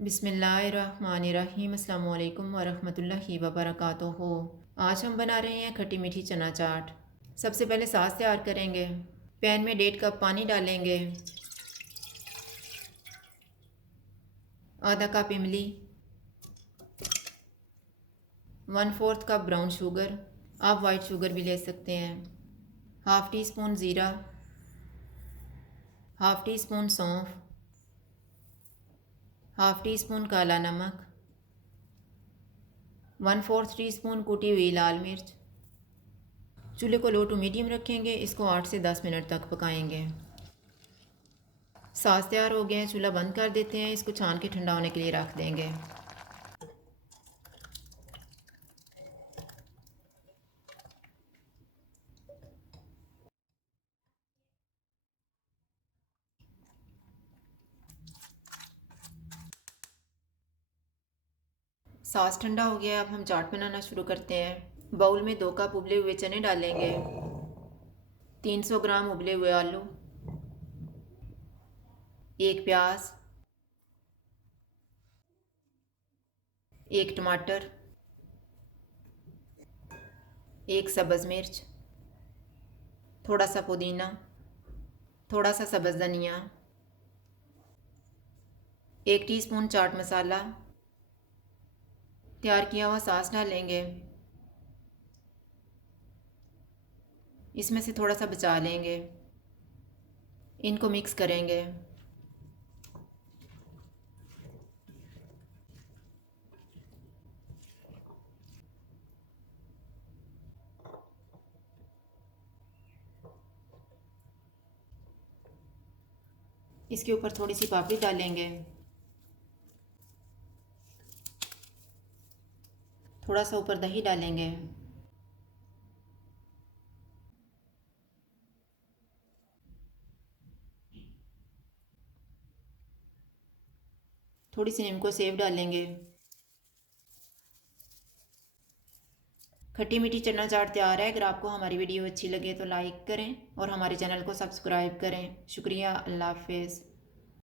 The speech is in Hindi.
बिस्मिल्लाहिर्रहमानिर्रहीम। अस्सलामु अलैकुम वरहमतुल्लाहि वबरकातुहू। आज हम बना रहे हैं खट्टी मीठी चना चाट। सबसे पहले सास तैयार करेंगे। पैन में 1.5 कप पानी डालेंगे, आधा कप इमली, 1/4 कप ब्राउन शुगर, आप वाइट शुगर भी ले सकते हैं, हाफ़ टी स्पून ज़ीरा, हाफ़ टी स्पून सौंफ, हाफ़ टी स्पून काला नमक, 1/4 टीस्पून कुटी हुई लाल मिर्च। चूल्हे को लो टू मीडियम रखेंगे। इसको 8 से 10 मिनट तक पकाएंगे। सास तैयार हो गए हैं, चूल्हा बंद कर देते हैं। इसको छान के ठंडा होने के लिए रख देंगे। सास ठंडा हो गया, अब हम चाट बनाना शुरू करते हैं। बाउल में 2 कप उबले हुए चने डालेंगे, 300 ग्राम उबले हुए आलू, 1 प्याज, 1 टमाटर, 1 सब्ज़ मिर्च, थोड़ा सा पुदीना, थोड़ा सा सब्ज़ धनिया, 1 टीस्पून चाट मसाला। तैयार किया हुआ सास डालेंगे, इसमें से थोड़ा सा बचा लेंगे, इनको मिक्स करेंगे। इसके ऊपर थोड़ी सी पापड़ी डालेंगे, थोड़ा सा ऊपर दही डालेंगे, थोड़ी सी नीम को सेव डालेंगे। खट्टी मीठी चना चाट तैयार है। अगर आपको हमारी वीडियो अच्छी लगे तो लाइक करें और हमारे चैनल को सब्सक्राइब करें। शुक्रिया। अल्लाह हाफिज़।